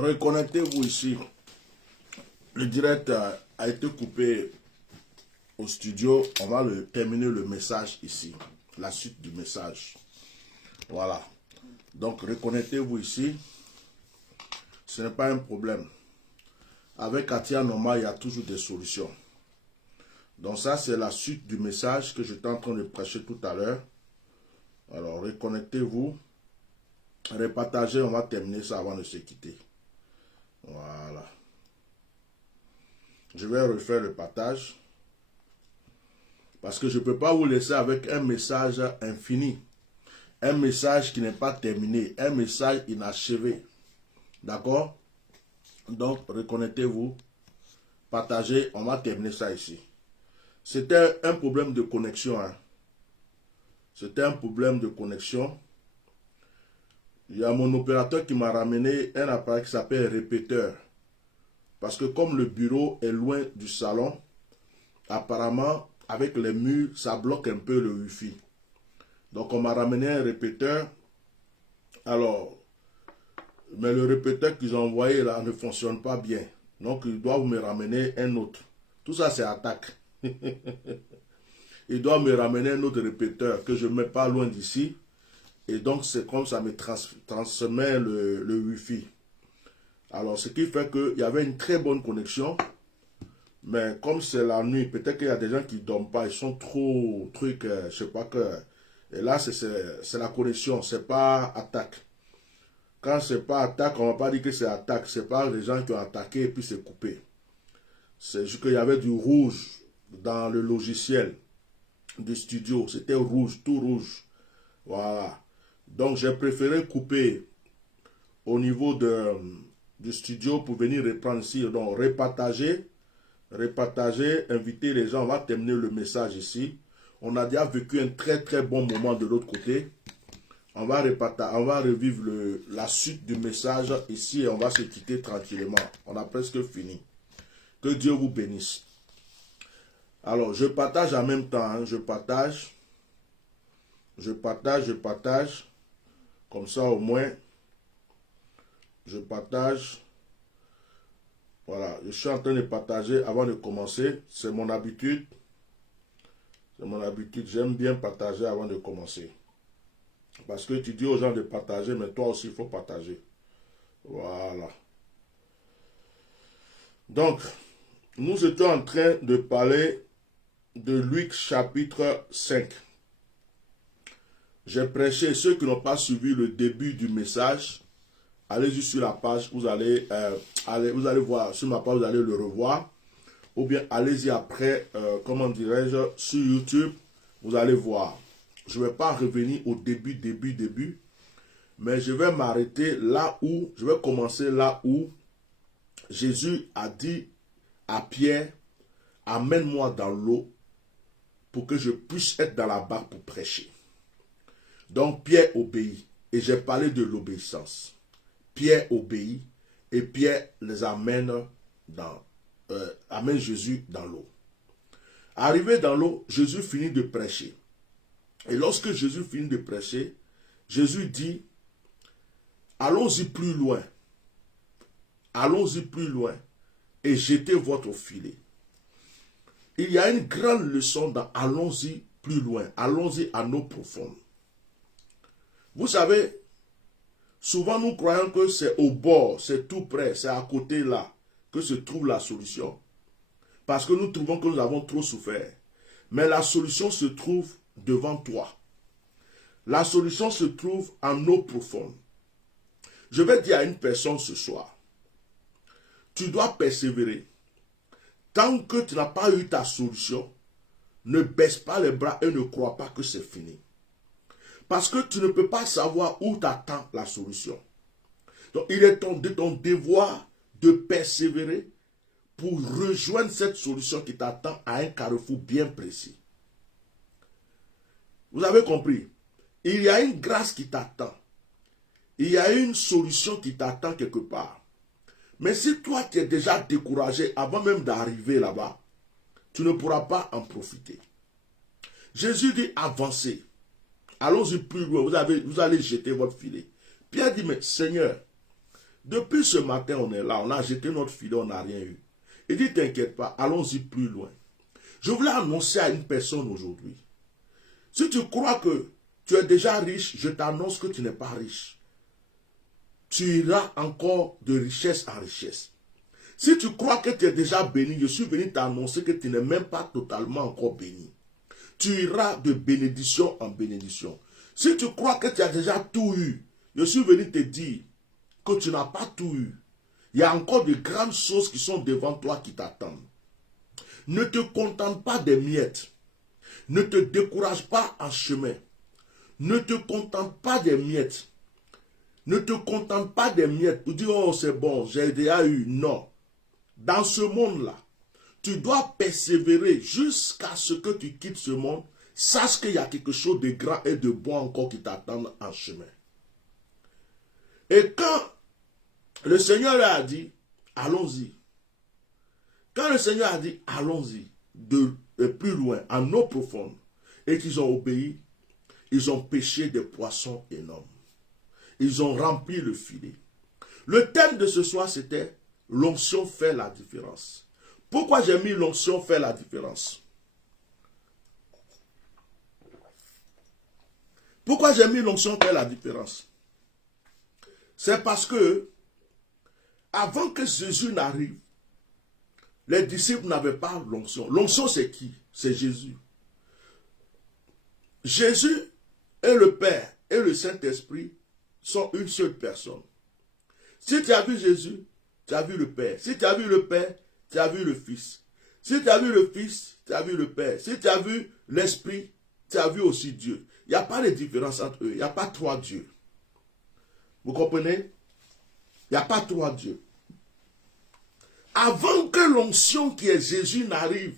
Reconnectez-vous ici. Le direct a été coupé au studio. On va terminer le message ici. La suite du message. Voilà. Donc, reconnectez-vous ici. Ce n'est pas un problème. Avec Katia Noma, il y a toujours des solutions. Donc ça, c'est la suite du message que j'étais en train de prêcher tout à l'heure. Alors, reconnectez-vous. Repartagez, on va terminer ça avant de se quitter. Voilà. Je vais refaire le partage. Parce que je ne peux pas vous laisser avec un message infini. Un message qui n'est pas terminé. Un message inachevé. D'accord? Donc, reconnectez-vous. Partagez. On va terminer ça ici. C'était un problème de connexion. Hein. C'était un problème de connexion. Il y a mon opérateur qui m'a ramené un appareil qui s'appelle répéteur. Parce que comme le bureau est loin du salon, apparemment, avec les murs, ça bloque un peu le Wi-Fi. Donc, on m'a ramené un répéteur. Alors, mais le répéteur qu'ils ont envoyé là ne fonctionne pas bien. Donc, ils doivent me ramener un autre. Tout ça, c'est attaque. Ils doivent me ramener un autre répéteur que je ne mets pas loin d'ici. Et donc, c'est comme ça me transmet le Wi-Fi. Alors, ce qui fait qu'il y avait une très bonne connexion. Mais comme c'est la nuit, peut-être qu'il y a des gens qui ne dorment pas. Ils sont trop trucs, je ne sais pas que. Et là, c'est la connexion, c'est pas attaque. Quand c'est pas attaque, on ne va pas dire que c'est attaque. C'est pas les gens qui ont attaqué et puis c'est coupé. C'est juste qu'il y avait du rouge dans le logiciel du studio. C'était rouge, tout rouge. Voilà. Donc, j'ai préféré couper au niveau du studio pour venir reprendre ici. Donc, repartager, inviter les gens. On va terminer le message ici. On a déjà vécu un très très bon moment de l'autre côté. On va revivre la suite du message ici et on va se quitter tranquillement. On a presque fini. Que Dieu vous bénisse. Alors, je partage en même temps. Hein. Je partage. Comme ça, au moins, je partage. Voilà, je suis en train de partager avant de commencer. C'est mon habitude. J'aime bien partager avant de commencer. Parce que tu dis aux gens de partager, mais toi aussi, il faut partager. Voilà. Donc, nous étions en train de parler de Luc chapitre 5. J'ai prêché, ceux qui n'ont pas suivi le début du message, allez-y sur la page, vous allez voir, sur ma page, vous allez le revoir. Ou bien allez-y après, sur YouTube, vous allez voir. Je ne vais pas revenir au début, mais je vais m'arrêter je vais commencer là où Jésus a dit à Pierre, amène-moi dans l'eau pour que je puisse être dans la barque pour prêcher. Donc Pierre obéit, et j'ai parlé de l'obéissance. Pierre obéit, et Pierre les amène amène Jésus dans l'eau. Arrivé dans l'eau, Jésus finit de prêcher. Et lorsque Jésus finit de prêcher, Jésus dit, allons-y plus loin, et jetez votre filet. Il y a une grande leçon dans allons-y plus loin, allons-y à l'eau profonde. Vous savez, souvent nous croyons que c'est au bord, c'est tout près, c'est à côté là, que se trouve la solution. Parce que nous trouvons que nous avons trop souffert. Mais la solution se trouve devant toi. La solution se trouve en eau profonde. Je vais dire à une personne ce soir, tu dois persévérer. Tant que tu n'as pas eu ta solution, ne baisse pas les bras et ne crois pas que c'est fini. Parce que tu ne peux pas savoir où t'attend la solution. Donc il est de ton devoir de persévérer pour rejoindre cette solution qui t'attend à un carrefour bien précis. Vous avez compris? Il y a une grâce qui t'attend. Il y a une solution qui t'attend quelque part. Mais si toi tu es déjà découragé avant même d'arriver là-bas, tu ne pourras pas en profiter. Jésus dit avancez. Allons-y plus loin, vous allez jeter votre filet. Pierre dit, mais Seigneur, Depuis ce matin, on est là, on a jeté notre filet, on n'a rien eu. Il dit, t'inquiète pas, allons-y plus loin. Je voulais annoncer à une personne aujourd'hui. Si tu crois que tu es déjà riche, je t'annonce que tu n'es pas riche. Tu iras encore de richesse en richesse. Si tu crois que tu es déjà béni, je suis venu t'annoncer que tu n'es même pas totalement encore béni. Tu iras de bénédiction en bénédiction. Si tu crois que tu as déjà tout eu, je suis venu te dire que tu n'as pas tout eu. Il y a encore de grandes choses qui sont devant toi qui t'attendent. Ne te contente pas des miettes. Ne te décourage pas en chemin. Ne te contente pas des miettes. Ne te contente pas des miettes pour dire, oh c'est bon, j'ai déjà eu. Non. Dans ce monde-là, tu dois persévérer jusqu'à ce que tu quittes ce monde. Sache qu'il y a quelque chose de grand et de bon encore qui t'attend en chemin. Et quand le Seigneur a dit, allons-y. Quand le Seigneur a dit, allons-y, de plus loin, en eau profonde, et qu'ils ont obéi, ils ont pêché des poissons énormes. Ils ont rempli le filet. Le thème de ce soir, c'était l'onction fait la différence. Pourquoi j'ai mis l'onction fait la différence? Pourquoi j'ai mis l'onction fait la différence? C'est parce que, avant que Jésus n'arrive, les disciples n'avaient pas l'onction. L'onction, c'est qui? C'est Jésus. Jésus et le Père et le Saint-Esprit sont une seule personne. Si tu as vu Jésus, tu as vu le Père. Si tu as vu le Père, tu as vu le Fils. Si tu as vu le Fils, tu as vu le Père. Si tu as vu l'Esprit, tu as vu aussi Dieu. Il n'y a pas de différence entre eux. Il n'y a pas trois dieux. Vous comprenez? Il n'y a pas trois dieux. Avant que l'onction qui est Jésus n'arrive,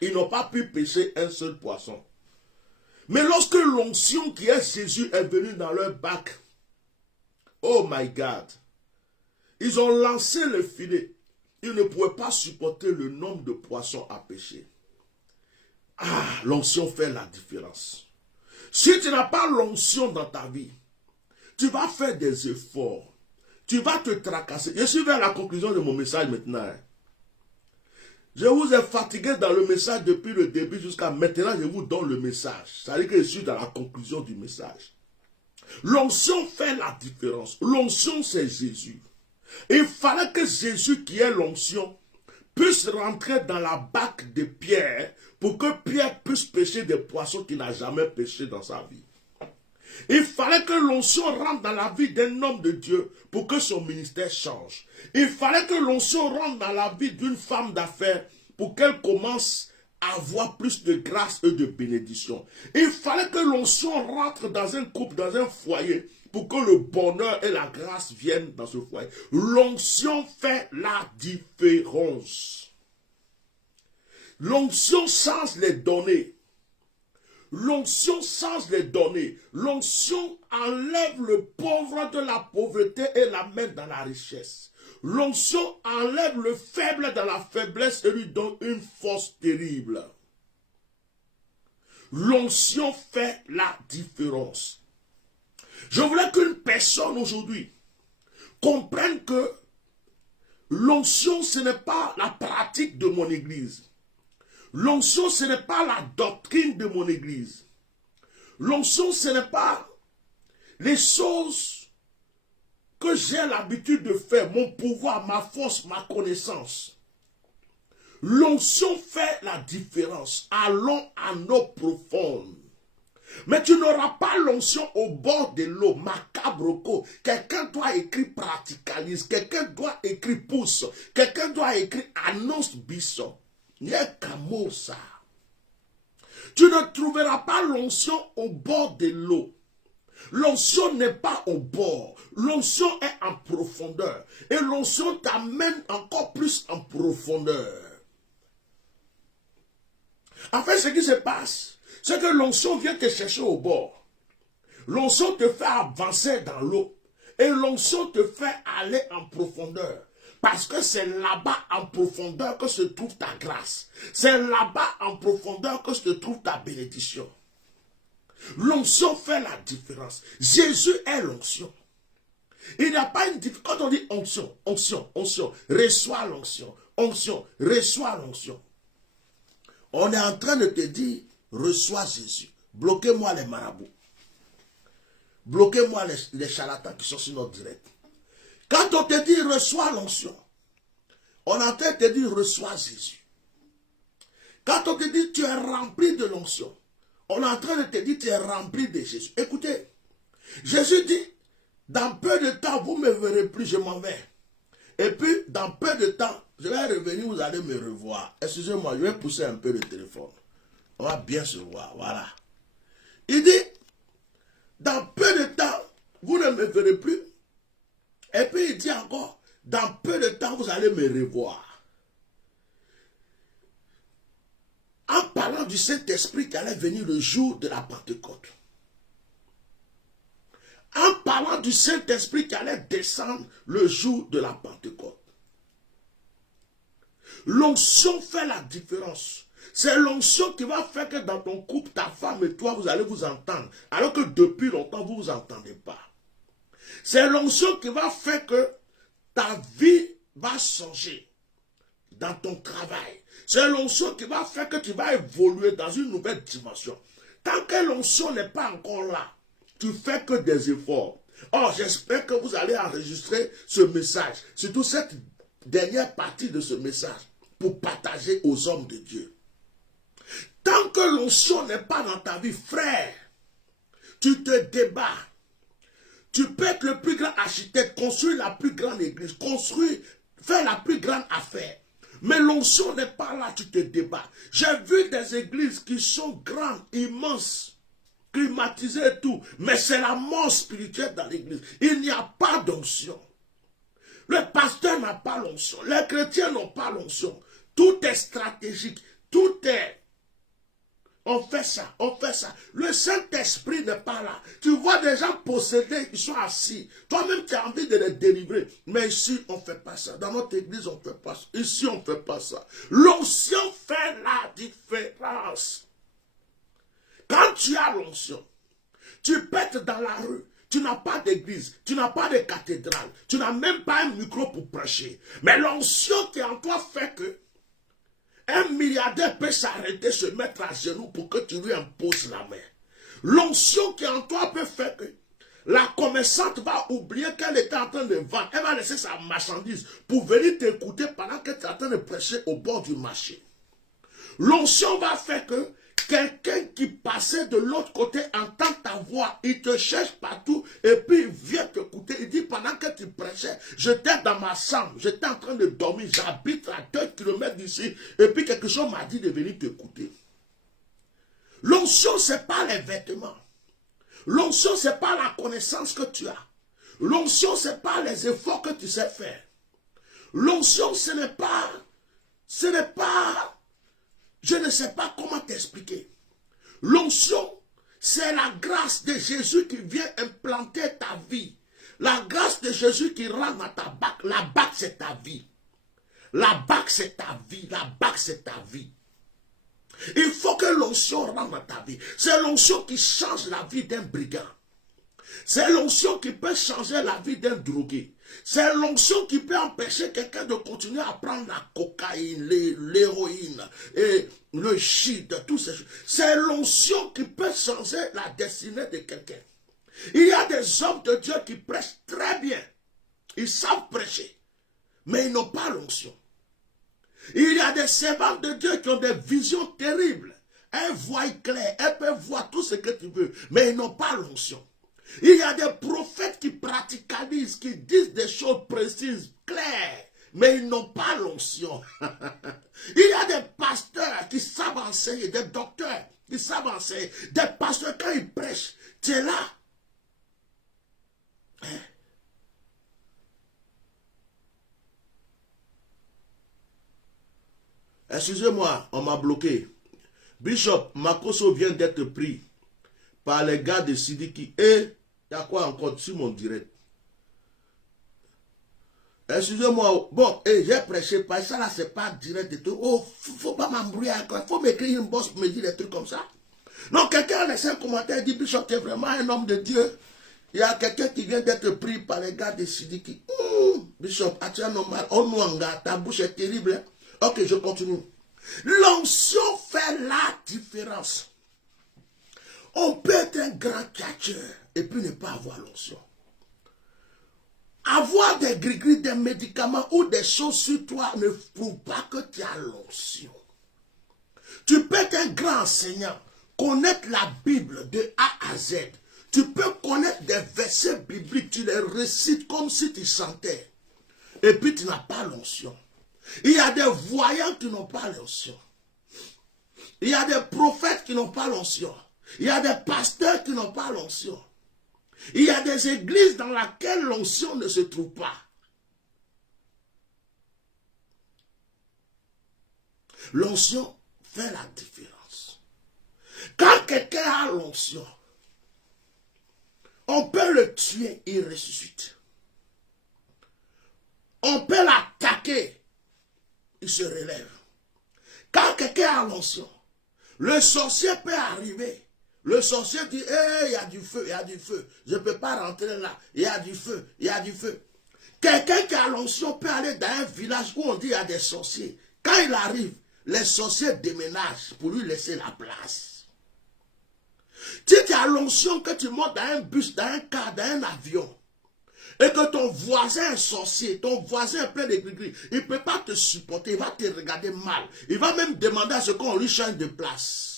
ils n'ont pas pu pêcher un seul poisson. Mais lorsque l'onction qui est Jésus est venue dans leur bac, oh my God, ils ont lancé le filet. Ils ne pouvaient pas supporter le nombre de poissons à pêcher. Ah, l'onction fait la différence. Si tu n'as pas l'onction dans ta vie, tu vas faire des efforts. Tu vas te tracasser. Je suis vers la conclusion de mon message maintenant. Je vous ai fatigué dans le message depuis le début jusqu'à maintenant. Je vous donne le message. Ça veut dire que je suis dans la conclusion du message. L'onction fait la différence. L'onction, c'est Jésus. Il fallait que Jésus, qui est l'onction, puisse rentrer dans la bac de Pierre pour que Pierre puisse pêcher des poissons qu'il n'a jamais pêchés dans sa vie. Il fallait que l'onction rentre dans la vie d'un homme de Dieu pour que son ministère change. Il fallait que l'onction rentre dans la vie d'une femme d'affaires pour qu'elle commence à avoir plus de grâce et de bénédiction. Il fallait que l'onction rentre dans un couple, dans un foyer, pour que le bonheur et la grâce viennent dans ce foyer. L'onction fait la différence. L'onction change les données. L'onction change les données. L'onction enlève le pauvre de la pauvreté et l'amène dans la richesse. L'onction enlève le faible dans la faiblesse et lui donne une force terrible. L'onction fait la différence. Je voulais qu'une personne aujourd'hui comprenne que l'onction, ce n'est pas la pratique de mon église. L'onction, ce n'est pas la doctrine de mon église. L'onction, ce n'est pas les choses que j'ai l'habitude de faire, mon pouvoir, ma force, ma connaissance. L'onction fait la différence. Allons à l'eau profonde. Mais tu n'auras pas l'onction au bord de l'eau, macabroco. Quelqu'un doit écrire practicalise, quelqu'un doit écrire pousse, quelqu'un doit écrire annonce bisson. Ça. Tu ne trouveras pas l'onction au bord de l'eau. L'onction n'est pas au bord. L'onction est en profondeur. Et l'onction t'amène encore plus en profondeur. En fait, ce qui se passe, c'est que l'onction vient te chercher au bord. L'onction te fait avancer dans l'eau. Et l'onction te fait aller en profondeur. Parce que c'est là-bas en profondeur que se trouve ta grâce. C'est là-bas en profondeur que se trouve ta bénédiction. L'onction fait la différence. Jésus est l'onction. Il n'y a pas une difficulté. Quand on dit onction, onction, onction, reçois l'onction, onction, reçois l'onction. On est en train de te dire, reçois Jésus. Bloquez-moi les marabouts. Bloquez-moi les charlatans qui sont sur notre direct. Quand on te dit, reçois l'onction, on est en train de te dire, reçois Jésus. Quand on te dit, tu es rempli de l'onction, on est en train de te dire, tu es rempli de Jésus. Écoutez, Jésus dit, dans peu de temps, vous ne me verrez plus, je m'en vais. Et puis, dans peu de temps, je vais revenir, vous allez me revoir. Excusez-moi, je vais pousser un peu le téléphone. On va bien se voir, voilà. Il dit, dans peu de temps, vous ne me verrez plus. Et puis, il dit encore, dans peu de temps, vous allez me revoir. En parlant du Saint-Esprit qui allait venir le jour de la Pentecôte. En parlant du Saint-Esprit qui allait descendre le jour de la Pentecôte. L'onction fait la différence. C'est l'onction qui va faire que dans ton couple, ta femme et toi, vous allez vous entendre. Alors que depuis longtemps, vous ne vous entendez pas. C'est l'onction qui va faire que ta vie va changer dans ton travail. C'est l'onction qui va faire que tu vas évoluer dans une nouvelle dimension. Tant que l'onction n'est pas encore là, tu ne fais que des efforts. Or, j'espère que vous allez enregistrer ce message, surtout cette dernière partie de ce message, pour partager aux hommes de Dieu. Tant que l'onction n'est pas dans ta vie, frère, tu te débats. Tu peux être le plus grand architecte, construire la plus grande église, faire la plus grande affaire. Mais l'onction n'est pas là, tu te débats. J'ai vu des églises qui sont grandes, immenses, climatisées et tout, mais c'est la mort spirituelle dans l'église. Il n'y a pas d'onction. Le pasteur n'a pas l'onction, les chrétiens n'ont pas l'onction. Tout est stratégique, tout est... On fait ça, on fait ça. Le Saint-Esprit n'est pas là. Tu vois des gens possédés, ils sont assis. Toi-même, tu as envie de les délivrer. Mais ici, on ne fait pas ça. Dans notre église, on ne fait pas ça. Ici, on ne fait pas ça. L'onction fait la différence. Quand tu as l'onction, tu peux être dans la rue. Tu n'as pas d'église, tu n'as pas de cathédrale, tu n'as même pas un micro pour prêcher. Mais l'onction qui est en toi fait que un milliardaire peut s'arrêter, se mettre à genoux pour que tu lui imposes la main. L'onction qui en toi peut faire que la commerçante va oublier qu'elle était en train de vendre. Elle va laisser sa marchandise pour venir t'écouter pendant que tu es en train de prêcher au bord du marché. L'onction va faire que quelqu'un qui passait de l'autre côté entend ta voix, il te cherche partout et puis il vient t'écouter. Il dit pendant que tu prêchais, j'étais dans ma chambre, j'étais en train de dormir, j'habite à 2 km d'ici et puis quelque chose m'a dit de venir t'écouter. L'onction, ce n'est pas les vêtements. L'onction, ce n'est pas la connaissance que tu as. L'onction, ce n'est pas les efforts que tu sais faire. L'onction, ce n'est pas, je ne sais pas comment t'expliquer. L'onction, c'est la grâce de Jésus qui vient implanter ta vie. La grâce de Jésus qui rentre dans ta bague. La bague, c'est ta vie. La bague, c'est ta vie. La bague, c'est ta vie. Il faut que l'onction rentre dans ta vie. C'est l'onction qui change la vie d'un brigand. C'est l'onction qui peut changer la vie d'un drogué. C'est l'onction qui peut empêcher quelqu'un de continuer à prendre la cocaïne, l'héroïne, et le shit, tout ces choses. C'est l'onction qui peut changer la destinée de quelqu'un. Il y a des hommes de Dieu qui prêchent très bien. Ils savent prêcher, mais ils n'ont pas l'onction. Il y a des servants de Dieu qui ont des visions terribles. Elles voient clair, elles peuvent voir tout ce que tu veux, mais ils n'ont pas l'onction. Il y a des prophètes qui pratiqualisent, qui disent des choses précises, claires, mais ils n'ont pas l'onction. Il y a des pasteurs qui savent enseigner, des docteurs qui savent enseigner, des pasteurs quand ils prêchent, tu es là. Hein? Excusez-moi, on m'a bloqué. Bishop Makoso vient d'être pris par les gars de Sidiki. Et il y a quoi encore sur mon direct? Excusez-moi. Bon, j'ai prêché par ça là, c'est pas direct et tout. Oh, faut pas m'embrouiller encore. Faut m'écrire une bosse pour me dire des trucs comme ça. Non, quelqu'un a laissé un commentaire et dit Bishop, tu es vraiment un homme de Dieu. Il y a quelqu'un qui vient d'être pris par les gars de Sidiki. Bishop, as-tu un normal? Oh non, ta bouche est terrible. Hein? Ok, je continue. L'onction fait la différence. On peut être un grand catcheur et puis ne pas avoir l'onction. Avoir des gris-gris, des médicaments ou des choses sur toi ne prouve pas que tu as l'onction. Tu peux être un grand enseignant, connaître la Bible de A à Z. Tu peux connaître des versets bibliques, tu les récites comme si tu chantais. Et puis tu n'as pas l'onction. Il y a des voyants qui n'ont pas l'onction. Il y a des prophètes qui n'ont pas l'onction. Il y a des pasteurs qui n'ont pas l'onction. Il y a des églises dans lesquelles l'onction ne se trouve pas. L'onction fait la différence. Quand quelqu'un a l'onction, on peut le tuer, il ressuscite. On peut l'attaquer, il se relève. Quand quelqu'un a l'onction, le sorcier peut arriver. Le sorcier dit, il y a du feu, il y a du feu. Je ne peux pas rentrer là. Il y a du feu, il y a du feu. Quelqu'un qui a l'onction peut aller dans un village où on dit il y a des sorciers. Quand il arrive, les sorciers déménagent pour lui laisser la place. Si tu as l'onction que tu montes dans un bus, dans un car, dans un avion, et que ton voisin est sorcier, ton voisin est plein de gris-gris, il ne peut pas te supporter, il va te regarder mal. Il va même demander à ce qu'on lui change de place.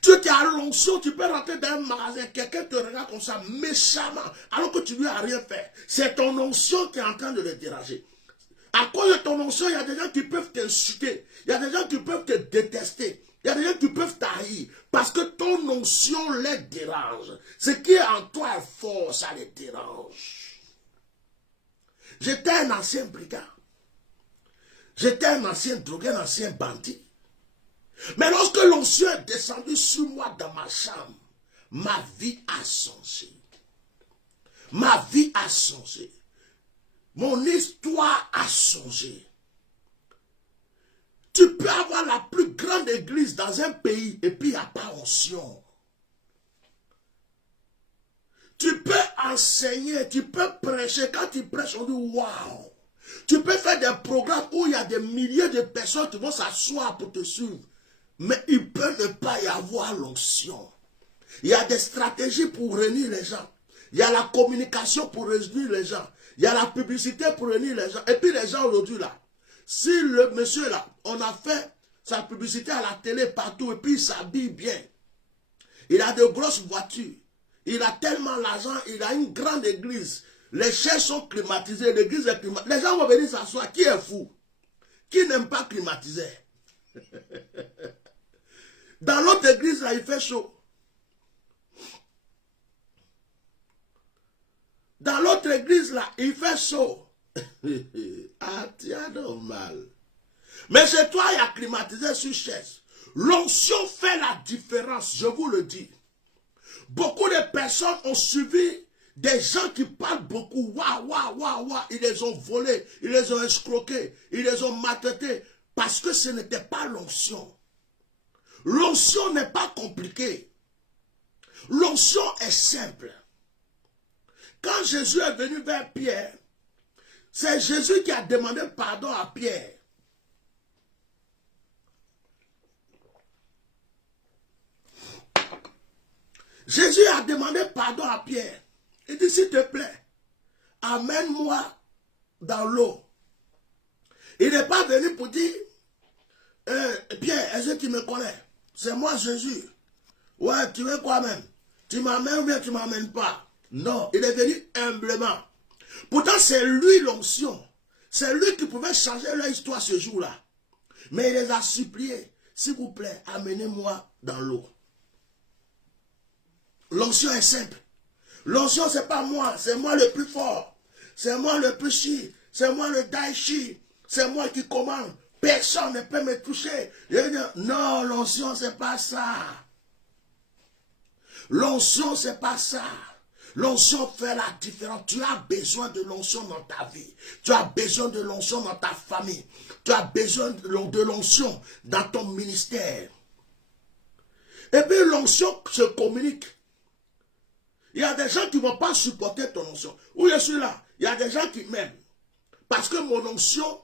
Tu as l'onction, tu peux rentrer dans un magasin, quelqu'un te regarde comme ça méchamment, alors que tu lui as rien fait. C'est ton onction qui est en train de le déranger. À cause de ton onction, il y a des gens qui peuvent t'insulter, il y a des gens qui peuvent te détester, il y a des gens qui peuvent t'haïr, parce que ton onction les dérange. Ce qui est en toi est fort, ça les dérange. J'étais un ancien brigand, j'étais un ancien drogué, un ancien bandit. Mais lorsque l'onction est descendue sur moi dans ma chambre, ma vie a changé. Ma vie a changé. Mon histoire a changé. Tu peux avoir la plus grande église dans un pays et puis il n'y a pas onction. Tu peux enseigner, tu peux prêcher. Quand tu prêches, on dit waouh. Tu peux faire des programmes où il y a des milliers de personnes qui vont s'asseoir pour te suivre. Mais il peut ne pas y avoir l'onction. Il y a des stratégies pour réunir les gens. Il y a la communication pour réunir les gens. Il y a la publicité pour réunir les gens. Et puis les gens aujourd'hui là, si le monsieur là, on a fait sa publicité à la télé partout et puis il s'habille bien. Il a de grosses voitures. Il a tellement l'argent, il a une grande église. Les chaises sont climatisées, l'église est climatisée. Les gens vont venir s'asseoir. Qui est fou? Qui n'aime pas climatiser? Dans l'autre église, là, il fait chaud. Dans l'autre église, là, il fait chaud. Ah, tiens, normal. Mais chez toi, il y a climatisé sur chaise. L'onction fait la différence, je vous le dis. Beaucoup de personnes ont suivi des gens qui parlent beaucoup. Waouh, waouh, waouh, waouh. Ils les ont volés, ils les ont escroqués, ils les ont maltraités. Parce que ce n'était pas l'onction. L'onction n'est pas compliquée. L'onction est simple. Quand Jésus est venu vers Pierre, c'est Jésus qui a demandé pardon à Pierre. Jésus a demandé pardon à Pierre. Il dit, s'il te plaît, amène-moi dans l'eau. Il n'est pas venu pour dire, Pierre, est-ce que tu me connais? C'est moi Jésus. Ouais, tu veux quoi même? Tu m'amènes ou bien tu ne m'amènes pas? Non, il est venu humblement. Pourtant, c'est lui l'onction. C'est lui qui pouvait changer leur histoire ce jour-là. Mais il les a suppliés, s'il vous plaît, amenez-moi dans l'eau. L'onction est simple. L'onction, ce n'est pas moi, c'est moi le plus fort. C'est moi le plus chi, c'est moi le daichi. C'est moi qui commande. Personne ne peut me toucher. Non, l'onction, ce n'est pas ça. L'onction, ce n'est pas ça. L'onction fait la différence. Tu as besoin de l'onction dans ta vie. Tu as besoin de l'onction dans ta famille. Tu as besoin de l'onction dans ton ministère. Et puis l'onction se communique. Il y a des gens qui ne vont pas supporter ton onction. Où je suis là, il y a des gens qui m'aiment. Parce que mon onction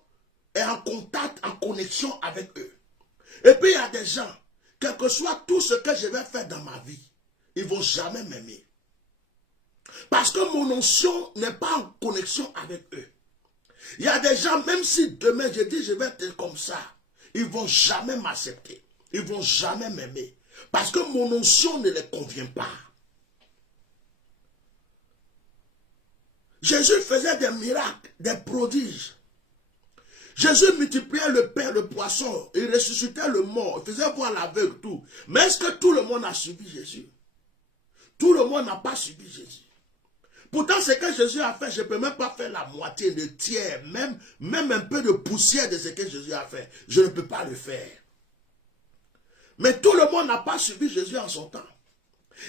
est en contact, en connexion avec eux. Et puis il y a des gens, quel que soit tout ce que je vais faire dans ma vie, ils ne vont jamais m'aimer. Parce que mon onction n'est pas en connexion avec eux. Il y a des gens, même si demain je dis je vais être comme ça, ils ne vont jamais m'accepter. Ils ne vont jamais m'aimer. Parce que mon onction ne les convient pas. Jésus faisait des miracles, des prodiges. Jésus multipliait le pain, le poisson, il ressuscitait le mort, il faisait voir l'aveugle, tout. Mais est-ce que tout le monde a suivi Jésus? Tout le monde n'a pas suivi Jésus. Pourtant, ce que Jésus a fait, je ne peux même pas faire la moitié, le tiers, même un peu de poussière de ce que Jésus a fait. Je ne peux pas le faire. Mais tout le monde n'a pas suivi Jésus en son temps.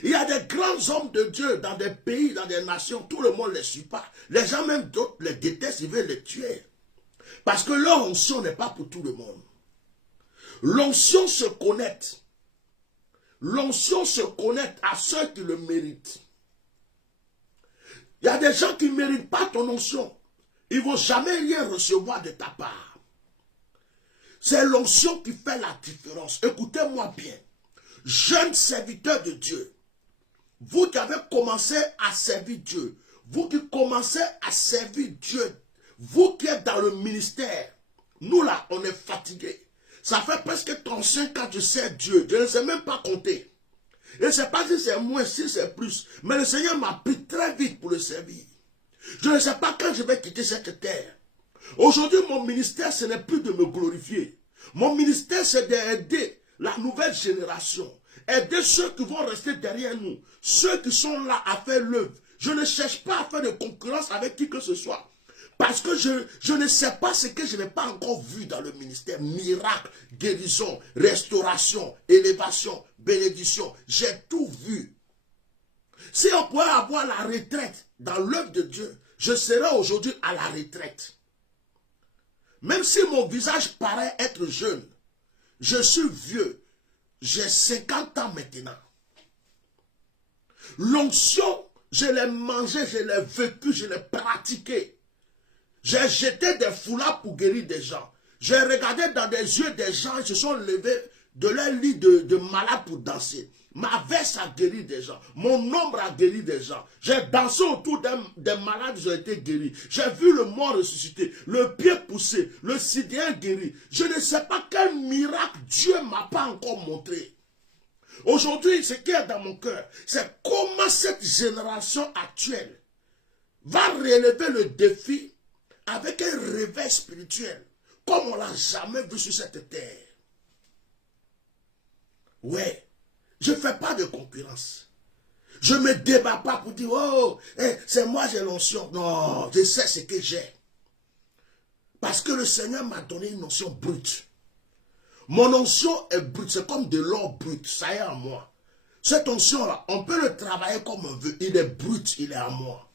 Il y a des grands hommes de Dieu dans des pays, dans des nations, tout le monde ne les suit pas. Les gens même d'autres les détestent, ils veulent les tuer. Parce que leur onction n'est pas pour tout le monde. L'onction se connecte. L'onction se connecte à ceux qui le méritent. Il y a des gens qui ne méritent pas ton onction. Ils ne vont jamais rien recevoir de ta part. C'est l'onction qui fait la différence. Écoutez-moi bien. Jeunes serviteurs de Dieu, vous qui avez commencé à servir Dieu, vous qui commencez à servir Dieu, vous qui êtes dans le ministère, nous là, on est fatigués. Ça fait presque 35 ans que je sers Dieu. Je ne sais même pas compter. Et je ne sais pas si c'est moins, si c'est plus. Mais le Seigneur m'a pris très vite pour le servir. Je ne sais pas quand je vais quitter cette terre. Aujourd'hui, mon ministère, ce n'est plus de me glorifier. Mon ministère, c'est d'aider la nouvelle génération. Aider ceux qui vont rester derrière nous. Ceux qui sont là à faire l'œuvre. Je ne cherche pas à faire de concurrence avec qui que ce soit. Parce que je ne sais pas ce que je n'ai pas encore vu dans le ministère. Miracle, guérison, restauration, élévation, bénédiction. J'ai tout vu. Si on pouvait avoir la retraite dans l'œuvre de Dieu, je serais aujourd'hui à la retraite. Même si mon visage paraît être jeune, je suis vieux. J'ai 50 ans maintenant. L'onction, je l'ai mangé, je l'ai vécu, je l'ai pratiqué. J'ai jeté des foulards pour guérir des gens. J'ai regardé dans des yeux des gens, ils se sont levés de leur lit de malades pour danser. Ma veste a guéri des gens. Mon ombre a guéri des gens. J'ai dansé autour des malades, ils ont été guéris. J'ai vu le mort ressusciter, le pied poussé, le sidérien guéri. Je ne sais pas quel miracle Dieu ne m'a pas encore montré. Aujourd'hui, ce qui est dans mon cœur, c'est comment cette génération actuelle va relever le défi avec un réveil spirituel, comme on ne l'a jamais vu sur cette terre. Ouais, je ne fais pas de concurrence. Je ne me débat pas pour dire, oh, c'est moi j'ai l'onction. Non, je sais ce que j'ai. Parce que le Seigneur m'a donné une onction brute. Mon onction est brute, c'est comme de l'or brut, ça est en moi. Cette onction-là, on peut le travailler comme on veut. Il est brut, il est en moi.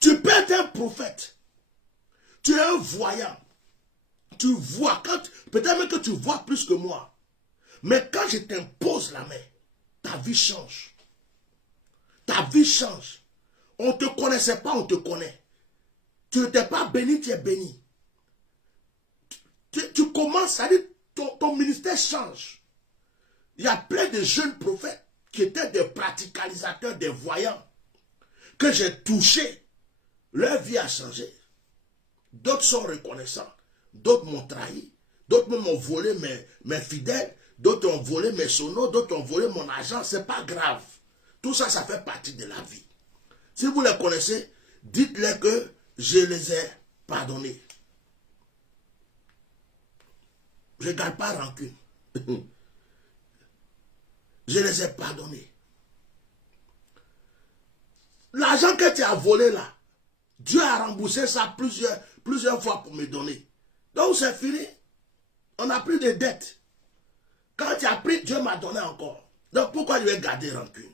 Tu peux être un prophète. Tu es un voyant. Tu vois, peut-être même que tu vois plus que moi. Mais quand je t'impose la main, ta vie change. Ta vie change. On ne te connaissait pas, on te connaît. Tu n'étais pas béni, tu es béni. Tu commences, à dire, ton ministère change. Il y a plein de jeunes prophètes qui étaient des praticalisateurs, des voyants, que j'ai touchés. Leur vie a changé. D'autres sont reconnaissants. D'autres m'ont trahi. D'autres m'ont volé mes fidèles. D'autres ont volé mes sonos. D'autres ont volé mon argent. Ce n'est pas grave. Tout ça, ça fait partie de la vie. Si vous les connaissez, dites-leur que je les ai pardonnés. Je ne garde pas rancune. Je les ai pardonnés. L'argent que tu as volé là, Dieu a remboursé ça plusieurs fois pour me donner. Donc c'est fini. On n'a plus de dettes. Quand tu as pris, Dieu m'a donné encore. Donc pourquoi je vais garder rancune?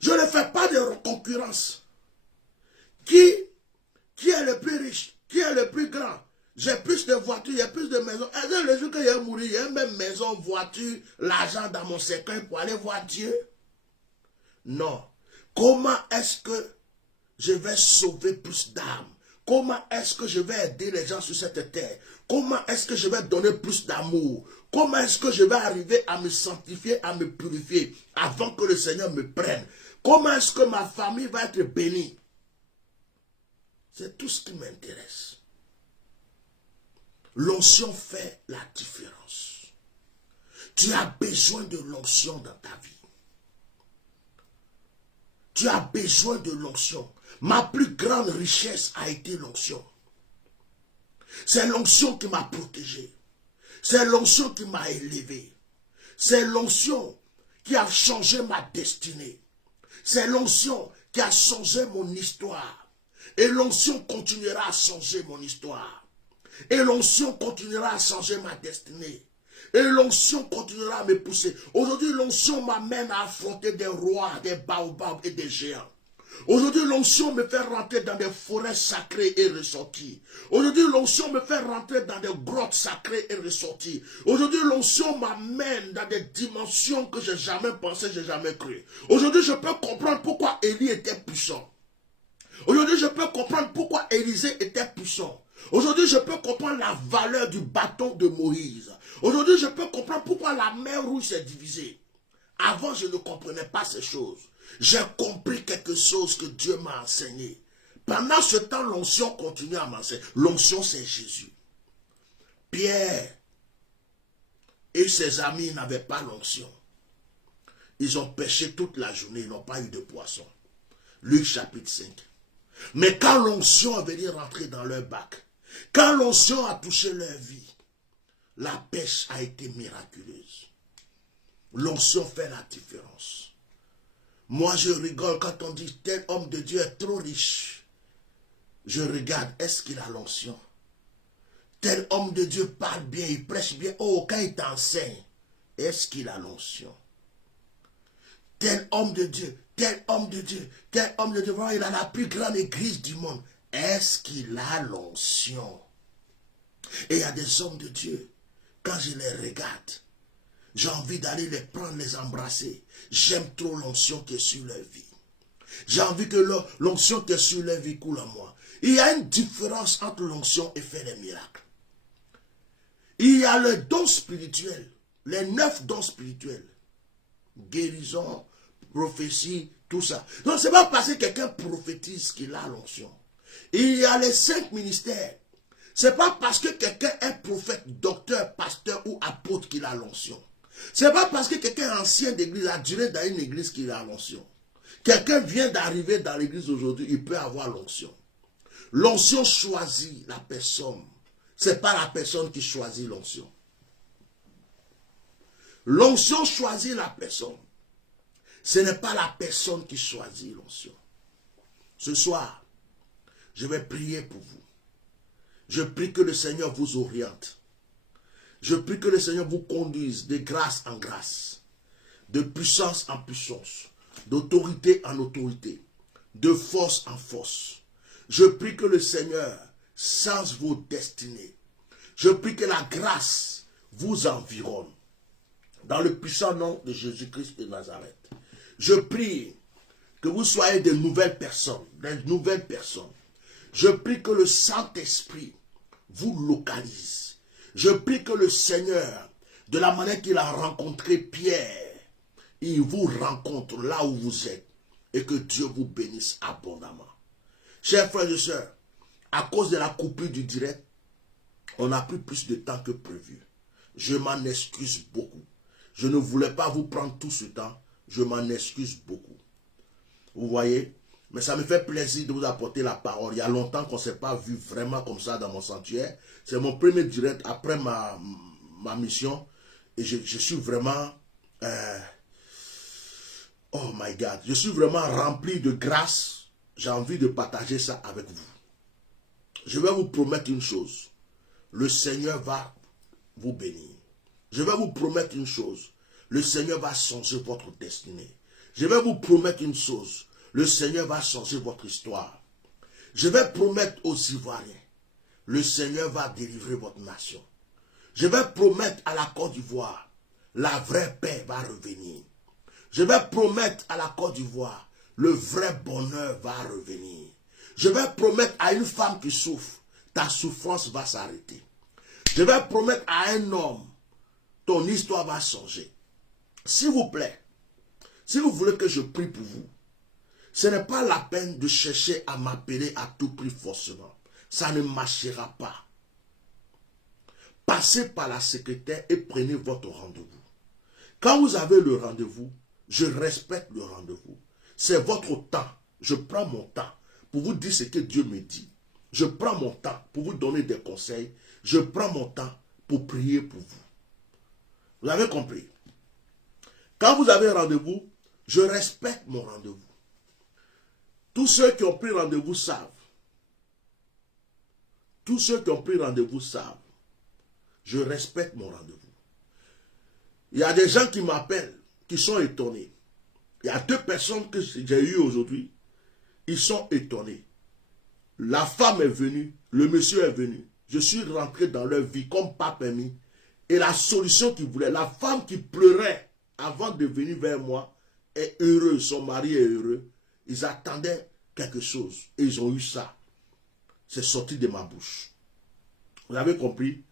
Je ne fais pas de concurrence. Qui est le plus riche? Qui est le plus grand? J'ai plus de voitures, il y a plus de maisons. Et le jour que j'ai mouru, il y a même maison, voiture, l'argent dans mon cercueil pour aller voir Dieu. Non. Comment est-ce que je vais sauver plus d'âmes? Comment est-ce que je vais aider les gens sur cette terre? Comment est-ce que je vais donner plus d'amour? Comment est-ce que je vais arriver à me sanctifier, à me purifier avant que le Seigneur me prenne? Comment est-ce que ma famille va être bénie? C'est tout ce qui m'intéresse. L'onction fait la différence. Tu as besoin de l'onction dans ta vie. Tu as besoin de l'onction. Ma plus grande richesse a été l'onction. C'est l'onction qui m'a protégé. C'est l'onction qui m'a élevé. C'est l'onction qui a changé ma destinée. C'est l'onction qui a changé mon histoire. Et l'onction continuera à changer mon histoire. Et l'onction continuera à changer ma destinée. Et l'onction continuera à me pousser. Aujourd'hui, l'onction m'amène à affronter des rois, des baobabs et des géants. Aujourd'hui, l'onction me fait rentrer dans des forêts sacrées et ressorties. Aujourd'hui, l'onction me fait rentrer dans des grottes sacrées et ressorties. Aujourd'hui, l'onction m'amène dans des dimensions que je n'ai jamais pensé, je n'ai jamais cru. Aujourd'hui, je peux comprendre pourquoi Élie était puissant. Aujourd'hui, je peux comprendre pourquoi Élisée était puissant. Aujourd'hui, je peux comprendre la valeur du bâton de Moïse. Aujourd'hui, je peux comprendre pourquoi la mer rouge s'est divisée. Avant, je ne comprenais pas ces choses. J'ai compris quelque chose que Dieu m'a enseigné. Pendant ce temps, l'onction continue à m'enseigner. L'onction, c'est Jésus. Pierre et ses amis n'avaient pas l'onction. Ils ont pêché toute la journée, ils n'ont pas eu de poisson. Luc chapitre 5. Mais quand l'onction est venue rentrer dans leur bac, quand l'onction a touché leur vie, la pêche a été miraculeuse. L'onction fait la différence. Moi, je rigole quand on dit tel homme de Dieu est trop riche. Je regarde, est-ce qu'il a l'onction? Tel homme de Dieu parle bien, il prêche bien. Oh, quand il t'enseigne, est-ce qu'il a l'onction? Tel homme de Dieu, tel homme de Dieu, tel homme de Dieu, il a la plus grande église du monde. Est-ce qu'il a l'onction? Et il y a des hommes de Dieu, quand je les regarde, j'ai envie d'aller les prendre, les embrasser. J'aime trop l'onction qui est sur leur vie. J'ai envie que l'onction qui est sur leur vie coule en moi. Il y a une différence entre l'onction et faire des miracles. Il y a le don spirituel, les 9 dons spirituels. Guérison, prophétie, tout ça. Donc ce n'est pas parce que quelqu'un prophétise qu'il a l'onction. Il y a les 5 ministères. Ce n'est pas parce que quelqu'un est prophète, docteur, pasteur ou apôtre qu'il a l'onction. Ce n'est pas parce que quelqu'un est ancien d'église, a duré dans une église qu'il a l'onction. Quelqu'un vient d'arriver dans l'église aujourd'hui, il peut avoir l'onction. L'onction choisit la personne. Ce n'est pas la personne qui choisit l'onction. L'onction choisit la personne. Ce n'est pas la personne qui choisit l'onction. Ce soir, je vais prier pour vous. Je prie que le Seigneur vous oriente. Je prie que le Seigneur vous conduise de grâce en grâce, de puissance en puissance, d'autorité en autorité, de force en force. Je prie que le Seigneur change vos destinées. Je prie que la grâce vous environne. Dans le puissant nom de Jésus-Christ de Nazareth. Je prie que vous soyez de nouvelles personnes, des nouvelles personnes. Je prie que le Saint-Esprit vous localise. Je prie que le Seigneur, de la manière qu'il a rencontré Pierre, il vous rencontre là où vous êtes et que Dieu vous bénisse abondamment. Chers frères et sœurs, à cause de la coupure du direct, on a pris plus de temps que prévu. Je m'en excuse beaucoup. Je ne voulais pas vous prendre tout ce temps. Je m'en excuse beaucoup. Vous voyez? Mais ça me fait plaisir de vous apporter la parole. Il y a longtemps qu'on ne s'est pas vu vraiment comme ça dans mon sanctuaire. C'est mon premier direct après ma mission. Et je suis vraiment... oh my God. Je suis vraiment rempli de grâce. J'ai envie de partager ça avec vous. Je vais vous promettre une chose. Le Seigneur va vous bénir. Je vais vous promettre une chose. Le Seigneur va changer votre destinée. Je vais vous promettre une chose. Le Seigneur va changer votre histoire. Je vais promettre aux Ivoiriens. Le Seigneur va délivrer votre nation. Je vais promettre à la Côte d'Ivoire. La vraie paix va revenir. Je vais promettre à la Côte d'Ivoire, le vrai bonheur va revenir. Je vais promettre à une femme qui souffre, ta souffrance va s'arrêter. Je vais promettre à un homme, ton histoire va changer. S'il vous plaît, si vous voulez que je prie pour vous, ce n'est pas la peine de chercher à m'appeler à tout prix forcément. Ça ne marchera pas. Passez par la secrétaire et prenez votre rendez-vous. Quand vous avez le rendez-vous, je respecte le rendez-vous. C'est votre temps. Je prends mon temps pour vous dire ce que Dieu me dit. Je prends mon temps pour vous donner des conseils. Je prends mon temps pour prier pour vous. Vous avez compris? Quand vous avez un rendez-vous, je respecte mon rendez-vous. Tous ceux qui ont pris rendez-vous savent. Tous ceux qui ont pris rendez-vous savent. Je respecte mon rendez-vous. Il y a des gens qui m'appellent, qui sont étonnés. Il y a 2 personnes que j'ai eues aujourd'hui. Ils sont étonnés. La femme est venue, le monsieur est venu. Je suis rentré dans leur vie comme pas permis. Et la solution qu'ils voulaient, la femme qui pleurait avant de venir vers moi est heureuse, son mari est heureux. Ils attendaient quelque chose et ils ont eu ça. C'est sorti de ma bouche. Vous avez compris?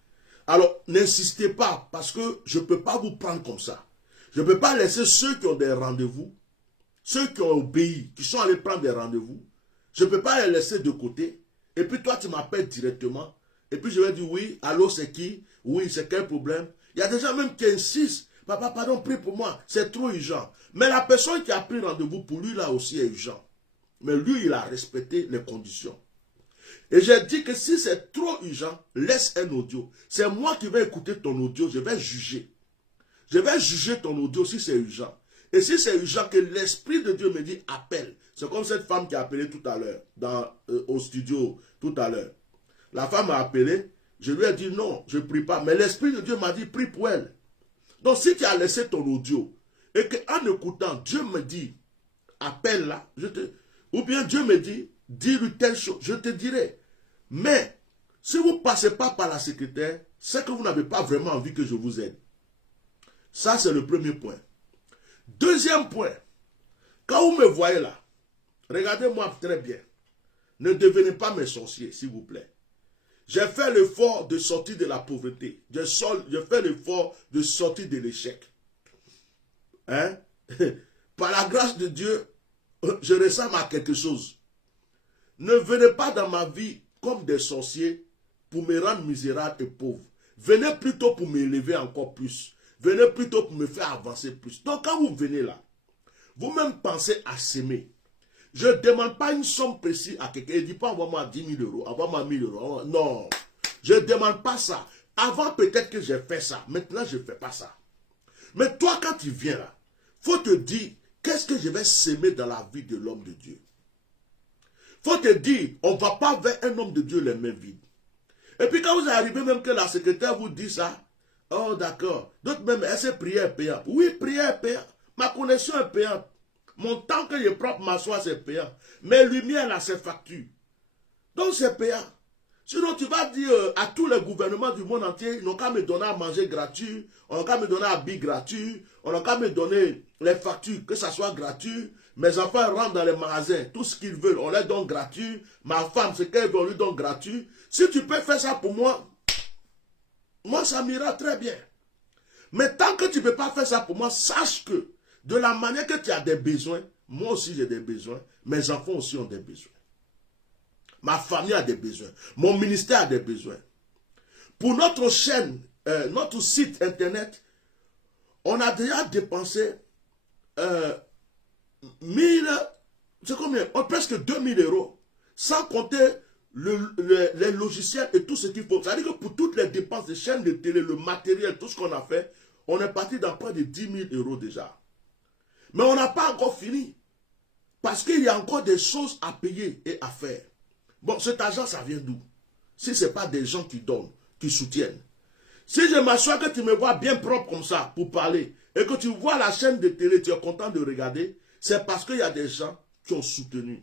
Alors, n'insistez pas parce que je ne peux pas vous prendre comme ça. Je ne peux pas laisser ceux qui ont des rendez-vous, ceux qui ont obéi, qui sont allés prendre des rendez-vous, je ne peux pas les laisser de côté. Et puis toi, tu m'appelles directement. Et puis je vais dire, oui, allô, c'est qui? Oui, c'est quel problème? Il y a des gens même qui insistent. Papa, pardon, prie pour moi. C'est trop urgent. Mais la personne qui a pris rendez-vous, pour lui, là aussi, est urgent. Mais lui, il a respecté les conditions. Et j'ai dit que si c'est trop urgent, laisse un audio. C'est moi qui vais écouter ton audio, je vais juger. Je vais juger ton audio si c'est urgent. Et si c'est urgent, que l'Esprit de Dieu me dit appelle. C'est comme cette femme qui a appelé tout à l'heure, au studio tout à l'heure. La femme a appelé, je lui ai dit non, je ne prie pas. Mais l'Esprit de Dieu m'a dit prie pour elle. Donc si tu as laissé ton audio, et qu'en écoutant, Dieu me dit appelle là, ou bien Dieu me dit dis-lui telle chose, je te dirai. Mais si vous ne passez pas par la secrétaire, c'est que vous n'avez pas vraiment envie que je vous aide. Ça, c'est le premier point. Deuxième point, quand vous me voyez là, regardez-moi très bien. Ne devenez pas mes sorciers, s'il vous plaît. J'ai fait l'effort de sortir de la pauvreté. J'ai fait l'effort de sortir de l'échec. Hein? Par la grâce de Dieu, je ressemble à quelque chose. Ne venez pas dans ma vie comme des sorciers pour me rendre misérable et pauvre. Venez plutôt pour m'élever encore plus. Venez plutôt pour me faire avancer plus. Donc quand vous venez là, vous-même pensez à s'aimer. Je ne demande pas une somme précise à quelqu'un. Je ne dis pas envoie-moi 10 000 euros, envoie-moi 1 000 euros. Non, je ne demande pas ça. Avant peut-être que j'ai fait ça. Maintenant je ne fais pas ça. Mais toi quand tu viens là, il faut te dire qu'est-ce que je vais s'aimer dans la vie de l'homme de Dieu. Il faut te dire, on ne va pas vers un homme de Dieu les mains vides. Et puis quand vous arrivez même que la secrétaire vous dit ça, oh d'accord, d'autres même, est-ce que prière est payante? Oui, prière est payante. Ma connexion est payante. Mon temps que je prends pour m'asseoir, c'est payant. Mes lumières là, c'est facture. Donc c'est payant. Sinon tu vas dire à tous les gouvernements du monde entier, ils n'ont qu'à me donner à manger gratuit, on n'a qu'à me donner à habiller gratuit, on n'a qu'à me donner les factures, que ça soit gratuit. Mes enfants rentrent dans les magasins, tout ce qu'ils veulent, on les donne gratuit. Ma femme, ce qu'elle veut, on lui donne gratuit. Si tu peux faire ça pour moi, moi ça m'ira très bien. Mais tant que tu ne peux pas faire ça pour moi, sache que de la manière que tu as des besoins, moi aussi j'ai des besoins, mes enfants aussi ont des besoins. Ma famille a des besoins, mon ministère a des besoins. Pour notre chaîne, notre site internet, on a déjà dépensé c'est combien? Presque 2 000 euros, sans compter les logiciels et tout ce qu'il faut. C'est-à-dire que pour toutes les dépenses de chaînes de télé, le matériel, tout ce qu'on a fait, on est parti dans près de 10 000 euros déjà. Mais on n'a pas encore fini. Parce qu'il y a encore des choses à payer et à faire. Bon, cet argent, ça vient d'où? Si ce n'est pas des gens qui donnent, qui soutiennent. Si je m'assois que tu me vois bien propre comme ça pour parler, et que tu vois la chaîne de télé, tu es content de regarder, c'est parce qu'il y a des gens qui ont soutenu.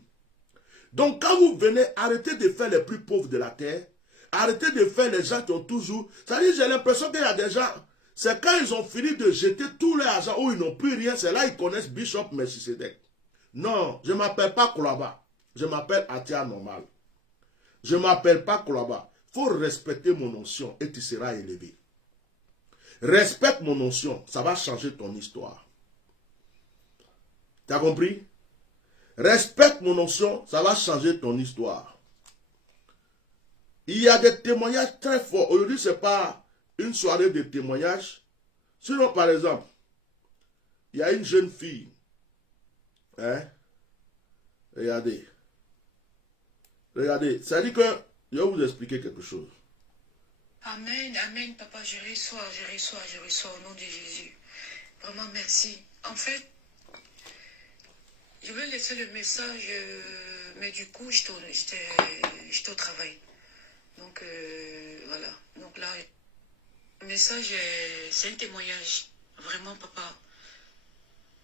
Donc quand vous venez, arrêtez de faire les plus pauvres de la terre, arrêtez de faire les gens qui ont toujours... C'est-à-dire, j'ai l'impression qu'il y a des gens, C'est quand ils ont fini de jeter tout leur argent où ils n'ont plus rien, c'est là qu'ils connaissent Bishop Melchisedec. Non, je ne m'appelle pas Kolaba. Je m'appelle Atia normal. Je ne m'appelle pas Kolaba. Il faut respecter mon onction et tu seras élevé. Respecte mon onction, ça va changer ton histoire. Tu as compris? Respecte mon onction, ça va changer ton histoire. Il y a des témoignages très forts. Aujourd'hui, ce n'est pas une soirée de témoignages. Sinon, par exemple, il y a une jeune fille. Hein? Regardez. Regardez. Ça dit que je vais vous expliquer quelque chose. Amen, amen, papa, je reçois au nom de Jésus. Vraiment, merci. En fait, je vais laisser le message, mais du coup, j'étais au travail. Donc, voilà. Donc là, le message, c'est un témoignage. Vraiment, papa,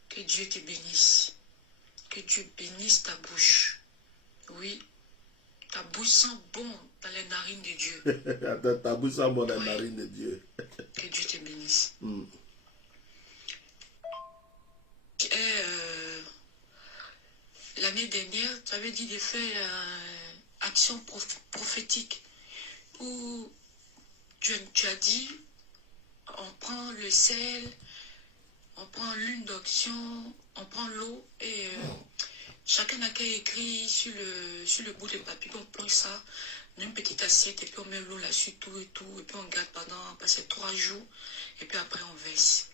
que Dieu te bénisse. Que Dieu bénisse ta bouche. Oui, ta bouche sent bon dans les narines de Dieu. Ta bouche sent bon dans les narines de Dieu. Que Dieu te bénisse. L'année dernière, tu avais dit de faire action prophétique où tu as dit on prend le sel, on prend l'huile d'onction, on prend l'eau et chacun n'a qu'à écrire sur le bout de papier, on plonge ça dans une petite assiette et puis on met l'eau là-dessus, tout, et puis on garde pendant passer 3 jours et puis après on verse.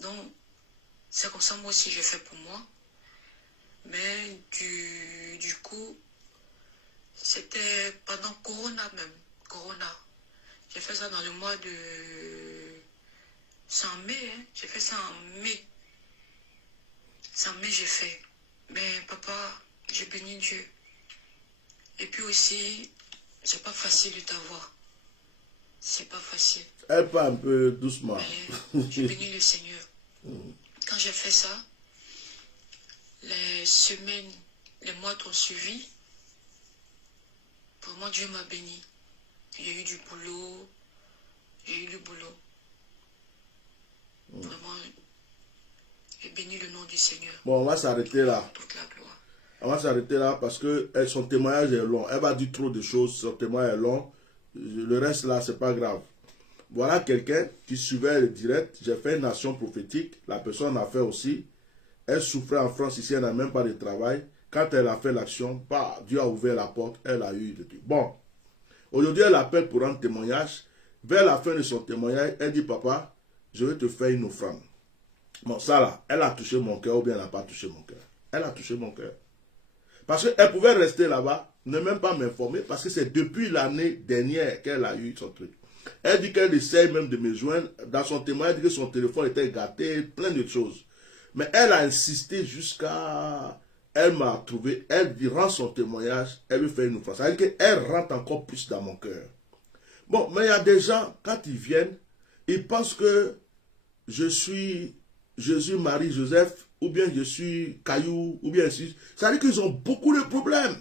Donc, c'est comme ça moi aussi j'ai fait pour moi. Mais du coup, c'était pendant Corona même. Corona. J'ai fait ça dans le mois de... C'est en mai, hein. J'ai fait ça en mai. C'est en mai j'ai fait. Mais papa, j'ai béni Dieu. Et puis aussi, c'est pas facile de t'avoir. C'est pas facile. Elle parle un peu doucement. Mais j'ai béni le Seigneur. Quand j'ai fait ça, les semaines, les mois qui ont suivi, vraiment Dieu m'a béni. J'ai eu du boulot. Vraiment, j'ai béni le nom du Seigneur. Bon, on va s'arrêter là. Toute la gloire. On va s'arrêter là parce que son témoignage est long. Elle va dire trop de choses, son témoignage est long. Le reste là, c'est pas grave. Voilà quelqu'un qui suivait le direct. J'ai fait une action prophétique. La personne a fait aussi. Elle souffrait en France ici, elle n'a même pas de travail. Quand elle a fait l'action, bah, Dieu a ouvert la porte, elle a eu de Dieu. Bon, aujourd'hui elle appelle pour un témoignage. Vers la fin de son témoignage, elle dit, papa, je vais te faire une offrande. Bon, ça là, elle a touché mon cœur ou bien elle n'a pas touché mon cœur. Elle a touché mon cœur. Parce qu'elle pouvait rester là-bas, ne même pas m'informer, parce que c'est depuis l'année dernière qu'elle a eu son truc. Elle dit qu'elle essaye même de me joindre. Dans son témoignage, elle dit que son téléphone était gâté, plein de choses. Mais elle a insisté jusqu'à... Elle m'a trouvé, elle rend son témoignage, elle veut faire une offrande. Ça veut dire qu'elle rentre encore plus dans mon cœur. Bon, mais il y a des gens, quand ils viennent, ils pensent que je suis Jésus, Marie, Joseph, ou bien je suis Caillou, ou bien ainsi. Ça veut dire qu'ils ont beaucoup de problèmes,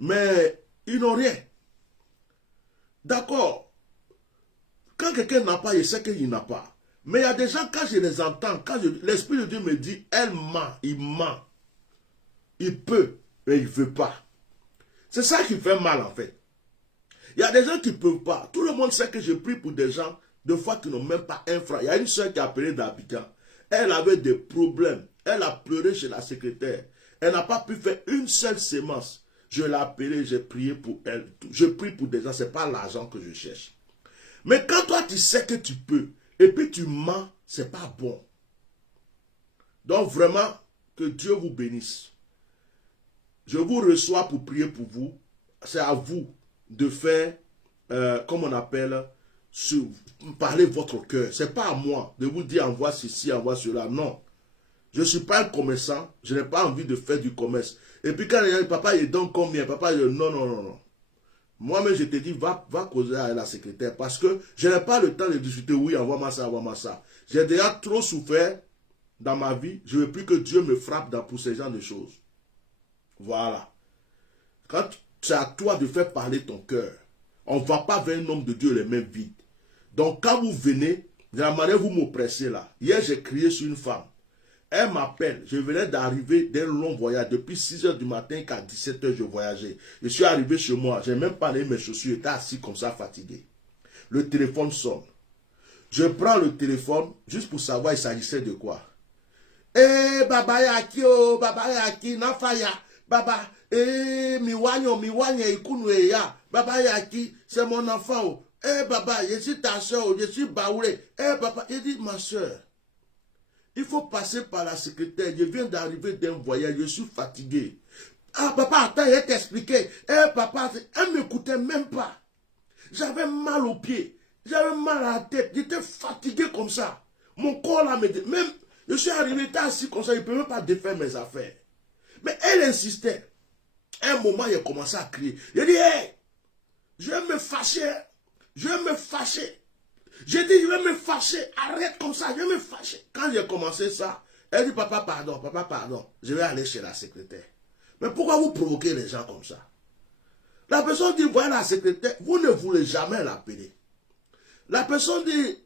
mais ils n'ont rien. D'accord. Quand quelqu'un n'a pas, il sait qu'il n'a pas. Mais il y a des gens, quand je les entends, quand l'Esprit de Dieu me dit, elle ment, il ment. Il peut, mais il ne veut pas. C'est ça qui fait mal en fait. Il y a des gens qui ne peuvent pas. Tout le monde sait que je prie pour des gens, de fois qui n'ont même pas un franc. Il y a une soeur qui a appelé d'Abidjan. Elle avait des problèmes. Elle a pleuré chez la secrétaire. Elle n'a pas pu faire une seule sémence. Je l'ai appelée, j'ai prié pour elle. Je prie pour des gens, ce n'est pas l'argent que je cherche. Mais quand toi tu sais que tu peux, et puis tu mens, ce n'est pas bon. Donc vraiment, que Dieu vous bénisse. Je vous reçois pour prier pour vous. C'est à vous de faire, comme on appelle, parler votre cœur. Ce n'est pas à moi de vous dire envoie ceci, envoie cela. Non. Je ne suis pas un commerçant. Je n'ai pas envie de faire du commerce. Et puis quand il y a papa, il donne combien? Papa, il dit non, non, non, non. Moi-même, je te dis, va causer à la secrétaire. Parce que je n'ai pas le temps de discuter. Oui, envoie-moi ça, envoie-moi ça. J'ai déjà trop souffert dans ma vie. Je ne veux plus que Dieu me frappe pour ces genres de choses. Voilà. Quand c'est à toi de faire parler ton cœur, on ne va pas vers un homme de Dieu les mains vides. Donc quand vous venez, J'aimerais vous m'oppresser là. Hier, j'ai crié sur une femme. Elle m'appelle. Je venais d'arriver d'un long voyage. Depuis 6 h du matin qu'à 17 h, je voyageais. Je suis arrivé chez moi. Je n'ai même pas mis mes chaussures. J'étais assis comme ça, fatigué. Le téléphone sonne. Je prends le téléphone juste pour savoir il s'agissait de quoi. Eh, baba yaki oh, baba yaki, nafaya, baba, miwanyo, ikunu ya, baba yaki, c'est mon enfant oh. Eh, baba, je suis ta soeur, je suis baoulé. Eh, papa, il dit, ma soeur, il faut passer par la secrétaire. Je viens d'arriver d'un voyage, je suis fatigué. Ah, papa, attends, je vais t'expliquer. Eh, papa, elle ne m'écoutait même pas. J'avais mal aux pieds, j'avais mal à la tête, j'étais fatigué comme ça. Mon corps là, même, je suis arrivé assis comme ça, je ne peux même pas défaire mes affaires. Mais elle insistait. À un moment, il a commencé à crier. Il a dit, hey, je vais me fâcher. Je vais me fâcher. J'ai dit, je vais me fâcher. Arrête comme ça, je vais me fâcher. Quand j'ai commencé ça, elle dit, papa, pardon. Je vais aller chez la secrétaire. Mais pourquoi vous provoquez les gens comme ça? La personne dit, voilà la secrétaire, vous ne voulez jamais l'appeler. La personne dit,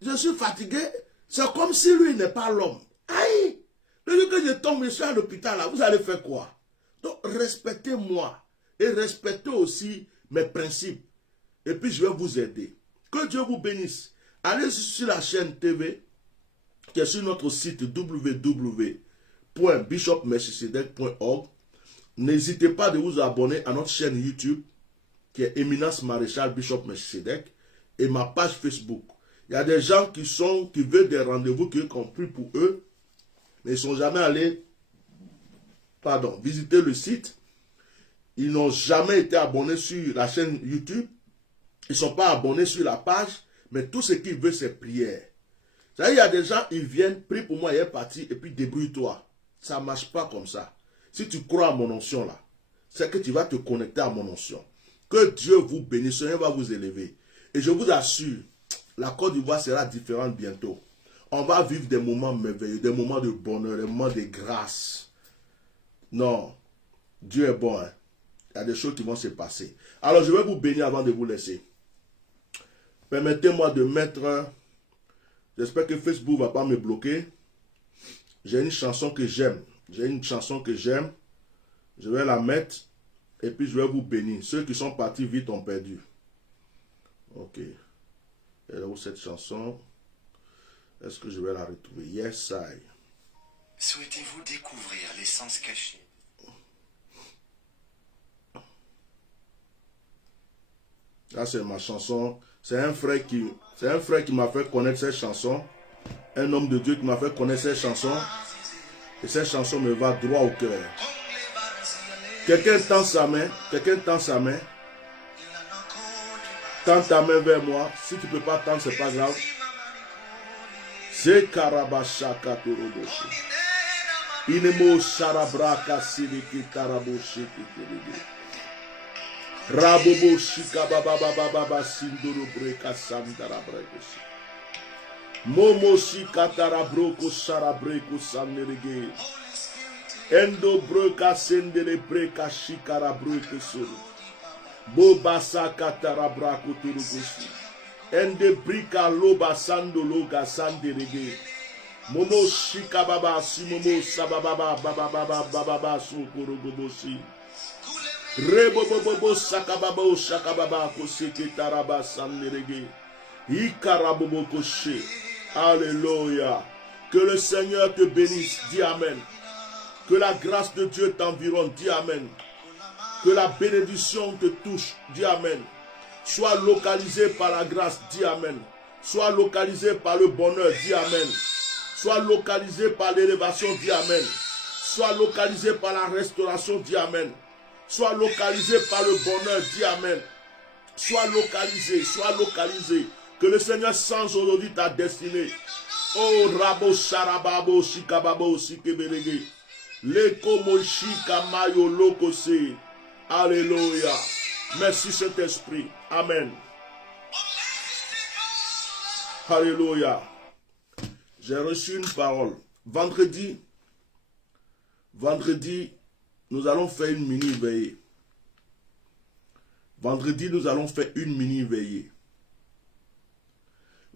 je suis fatigué. C'est comme si lui n'est pas l'homme. Aïe! Le jour que je tombe, je suis à l'hôpital, là, vous allez faire quoi? Donc, respectez-moi. Et respectez aussi mes principes. Et puis, je vais vous aider. Que Dieu vous bénisse. Allez sur la chaîne TV, qui est sur notre site www.bishopmelchisedec.org. N'hésitez pas de vous abonner à notre chaîne YouTube, qui est Éminence Maréchal Bishop Melchisedec, et ma page Facebook. Il y a des gens qui veulent des rendez-vous, qui ont compris pour eux, mais ils ne sont jamais allés, visiter le site. Ils n'ont jamais été abonnés sur la chaîne YouTube. Ils ne sont pas abonnés sur la page, mais tout ce qu'ils veulent, c'est prière. Il y a des gens, ils viennent, prient pour moi, il est parti, et puis débrouille-toi. Ça ne marche pas comme ça. Si tu crois à mon onction là, c'est que tu vas te connecter à mon onction. Que Dieu vous bénisse, Seigneur va vous élever. Et je vous assure, la Côte d'Ivoire sera différente bientôt. On va vivre des moments merveilleux, des moments de bonheur, des moments de grâce. Non, Dieu est bon. Hein? Il y a des choses qui vont se passer. Alors, je vais vous bénir avant de vous laisser. Permettez-moi de mettre... J'espère que Facebook ne va pas me bloquer. J'ai une chanson que j'aime. Je vais la mettre. Et puis, je vais vous bénir. Ceux qui sont partis vite ont perdu. Ok. Et là où cette chanson, est-ce que je vais la retrouver? Yes, I. Souhaitez-vous découvrir l'essence cachée? Là, c'est ma chanson. C'est un frère qui m'a fait connaître cette chanson. Un homme de Dieu qui m'a fait connaître cette chanson. Et cette chanson me va droit au cœur. Quelqu'un tend sa main. Tends ta main vers moi. Si tu ne peux pas tendre, ce n'est pas grave. C'est Karabashaka Toroboshi. Inemo Sharabraka Sidiki Taraboshi Kitiribi. Rabobo Shika Baba Baba Sinduru Breka Sandara Brekoshi. Momo Shika Tarabroko Sharabreko Sanderege. Endo Breka Sendere Breka Shikara Breko Suru. Bobasa Katarabrako Turukoshi. Ende Brika Loba Sandologa Sanderege. Momo Shika Baba Simomo Sababa Baba Sukorogoboshi. Rebobobo Sakababo Shakababa Koseke Taraba Sanderege. Ikarabobo Koshe. Alléluia. Que le Seigneur te bénisse. Dis Amen. Que la grâce de Dieu t'environne. Dis Amen. Que la bénédiction te touche. Dis Amen. Sois localisé par la grâce. Dis Amen. Sois localisé par le bonheur. Dis Amen. Sois localisé par l'élévation. Dis Amen. Sois localisé par la restauration. Dis Amen. Sois localisé par le bonheur. Dis Amen. Sois localisé. Que le Seigneur change aujourd'hui ta destinée. Oh Rabo Sharababo Shikababo Sikebelege. Leko Moshika Mayo Lokose. Alléluia. Merci Saint-Esprit. Amen. Alléluia. J'ai reçu une parole. Vendredi, nous allons faire une mini-veillée.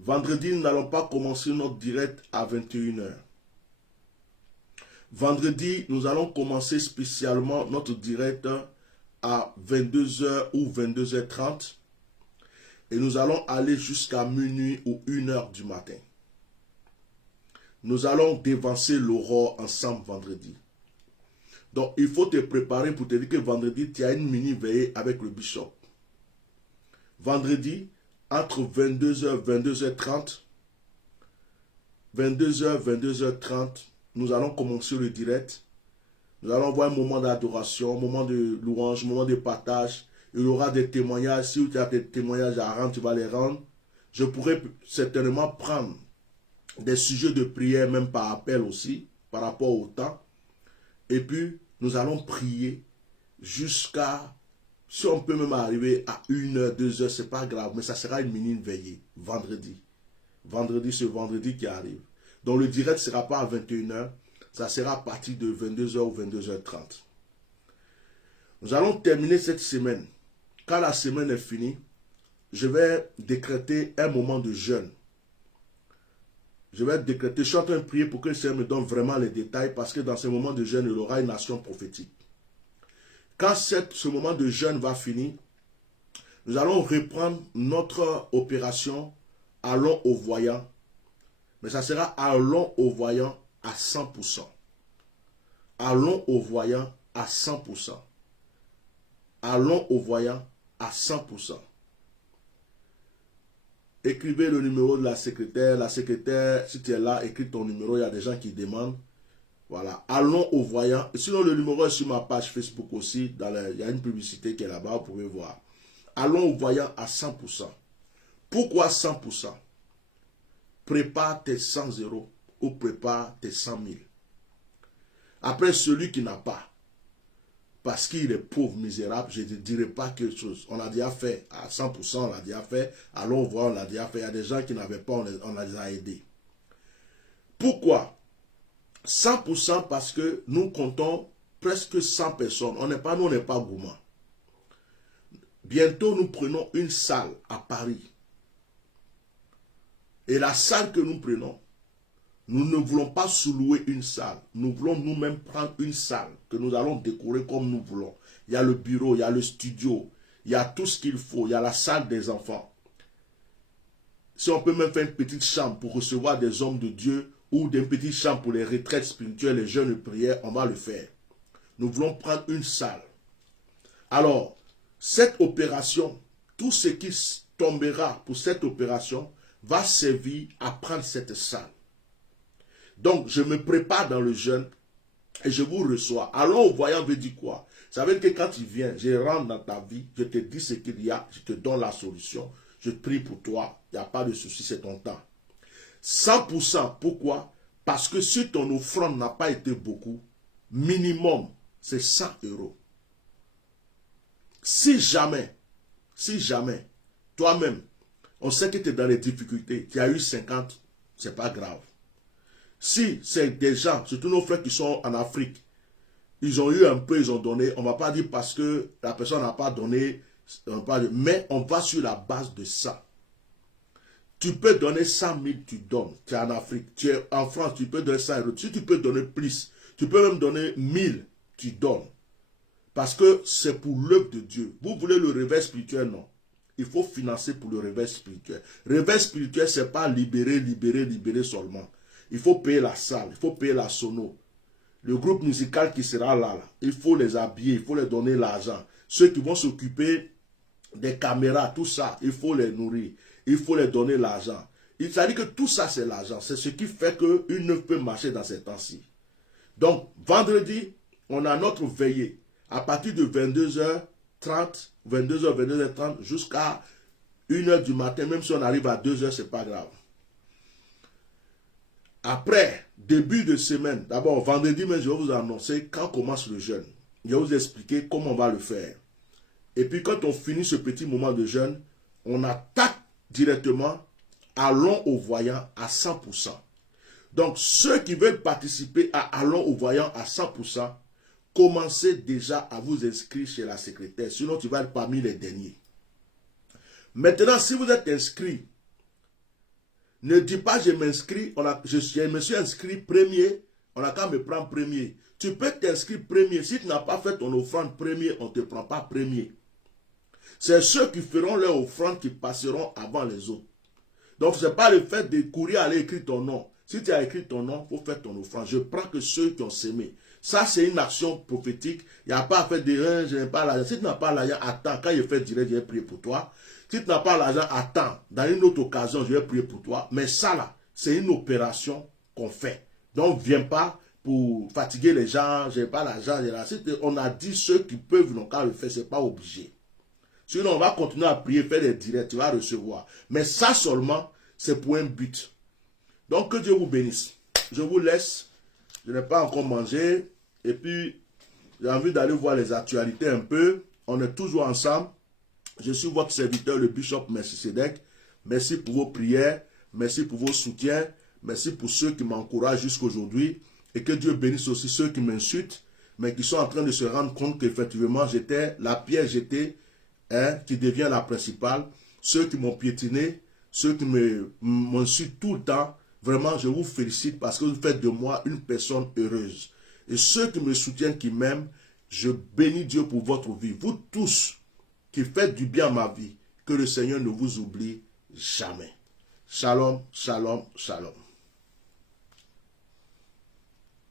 Vendredi, nous n'allons pas commencer notre direct à 21h. Vendredi, nous allons commencer spécialement notre direct à 22h ou 22h30. Et nous allons aller jusqu'à minuit ou 1h du matin. Nous allons dévancer l'aurore ensemble vendredi. Donc, il faut te préparer pour te dire que vendredi, tu as une mini-veillée avec le bishop. Vendredi, entre 22h et 22h30, 22h, 22h30, nous allons commencer le direct. Nous allons avoir un moment d'adoration, un moment de louange, un moment de partage. Il y aura des témoignages. Si tu as des témoignages à rendre, tu vas les rendre. Je pourrais certainement prendre des sujets de prière, même par appel aussi, par rapport au temps. Et puis, nous allons prier jusqu'à, si on peut même arriver à 1h, 2h, c'est pas grave, mais ça sera une mini veillée, vendredi. Vendredi, c'est vendredi qui arrive. Donc le direct ne sera pas à 21h, ça sera à partir de 22h ou 22h30. Nous allons terminer cette semaine. Quand la semaine est finie, je vais décréter un moment de jeûne. Je vais décréter, je suis en train de prier pour que le Seigneur me donne vraiment les détails, parce que dans ce moment de jeûne, il y aura une action prophétique. Quand ce moment de jeûne va finir, nous allons reprendre notre opération Allons au voyant. Mais ça sera allons au voyant à 100%. Allons au voyant à 100%. Allons au voyant à 100%. Écrivez le numéro de la secrétaire. La secrétaire, si tu es là, écris ton numéro. Il y a des gens qui demandent. Voilà. Allons au voyant. Et sinon, le numéro est sur ma page Facebook aussi. Il y a une publicité qui est là-bas. Vous pouvez voir. Allons au voyant à 100%. Pourquoi 100%? Prépare tes 100 euros ou prépare tes 100 000. Après, celui qui n'a pas, parce qu'il est pauvre, misérable, je ne te dirai pas quelque chose. On l'a déjà fait à 100%, on l'a déjà fait. Allons voir, on l'a déjà fait. Il y a des gens qui n'avaient pas, on les a aidés. Pourquoi 100% parce que nous comptons presque 100 personnes. On n'est pas gourmands. Bientôt, nous prenons une salle à Paris. Et la salle que nous prenons, nous ne voulons pas sous-louer une salle. Nous voulons nous-mêmes prendre une salle que nous allons décorer comme nous voulons. Il y a le bureau, il y a le studio, il y a tout ce qu'il faut. Il y a la salle des enfants. Si on peut même faire une petite chambre pour recevoir des hommes de Dieu ou une petite chambre pour les retraites spirituelles, les jeûnes de prière, on va le faire. Nous voulons prendre une salle. Alors, cette opération, tout ce qui tombera pour cette opération va servir à prendre cette salle. Donc, je me prépare dans le jeûne et je vous reçois. Allons au voyant veut dire quoi? Ça veut dire que quand tu viens, je rentre dans ta vie, je te dis ce qu'il y a, je te donne la solution, je prie pour toi, il n'y a pas de souci, c'est ton temps. 100%, pourquoi? Parce que si ton offrande n'a pas été beaucoup, minimum, c'est 100 euros. Si jamais, toi-même, on sait que tu es dans les difficultés, tu as eu 50, c'est pas grave. Si c'est des gens, surtout nos frères qui sont en Afrique, ils ont eu un peu, ils ont donné, on ne va pas dire parce que la personne n'a pas donné, mais on va sur la base de ça. Tu peux donner 100 000, tu donnes. Tu es en Afrique, tu es en France, tu peux donner 100 euros. Si tu peux donner plus, tu peux même donner 1000, tu donnes. Parce que c'est pour l'œuvre de Dieu. Vous voulez le réveil spirituel, non. Il faut financer pour le réveil spirituel. Réveil spirituel, ce n'est pas libérer seulement. Il faut payer la salle, il faut payer la sono. Le groupe musical qui sera là, il faut les habiller, il faut leur donner l'argent. Ceux qui vont s'occuper des caméras, tout ça, il faut les nourrir. Il faut leur donner l'argent. Il s'agit que tout ça, c'est l'argent. C'est ce qui fait qu'une œuvre peut marcher dans ces temps-ci. Donc, vendredi, on a notre veillée. À partir de 22h30, 22h30 jusqu'à 1h du matin, même si on arrive à 2h, ce n'est pas grave. Après, début de semaine, d'abord vendredi, mais je vais vous annoncer quand commence le jeûne. Je vais vous expliquer comment on va le faire. Et puis quand on finit ce petit moment de jeûne, on attaque directement, allons au voyant à 100%. Donc ceux qui veulent participer à allons au voyant à 100%, commencez déjà à vous inscrire chez la secrétaire, sinon tu vas être parmi les derniers. Maintenant, si vous êtes inscrit, Ne dis pas je m'inscris, je me suis inscrit premier, on a qu'à me prendre premier. Tu peux t'inscrire premier. Si tu n'as pas fait ton offrande premier, on ne te prend pas premier. C'est ceux qui feront leur offrande qui passeront avant les autres. Donc, ce n'est pas le fait de courir aller écrire ton nom. Si tu as écrit ton nom, il faut faire ton offrande. Je prends que ceux qui ont semé. Ça, c'est une action prophétique. Il n'y a pas à faire de je n'ai pas l'argent. Si tu n'as pas l'argent, attends. Quand je fais direct, je vais prier pour toi. Si tu n'as pas l'argent, attends. Dans une autre occasion, je vais prier pour toi. Mais ça, là, c'est une opération qu'on fait. Donc, viens pas pour fatiguer les gens. Je n'ai pas l'argent. On a dit ceux qui peuvent n'ont qu'à le faire. Ce n'est pas obligé. Sinon, on va continuer à prier, faire des directs, tu vas recevoir. Mais ça seulement, c'est pour un but. Donc, que Dieu vous bénisse. Je vous laisse. Je n'ai pas encore mangé. Et puis, j'ai envie d'aller voir les actualités un peu. On est toujours ensemble. Je suis votre serviteur, le Bishop Melchisedec. Merci pour vos prières. Merci pour vos soutiens. Merci pour ceux qui m'encouragent jusqu'aujourd'hui. Et que Dieu bénisse aussi ceux qui m'insultent, mais qui sont en train de se rendre compte qu'effectivement, la pierre jetée, qui devient la principale. Ceux qui m'ont piétiné, ceux qui m'insultent tout le temps, vraiment, je vous félicite parce que vous faites de moi une personne heureuse. Et ceux qui me soutiennent, qui m'aiment, je bénis Dieu pour votre vie. Vous tous qui faites du bien à ma vie, que le Seigneur ne vous oublie jamais. Shalom, shalom, shalom.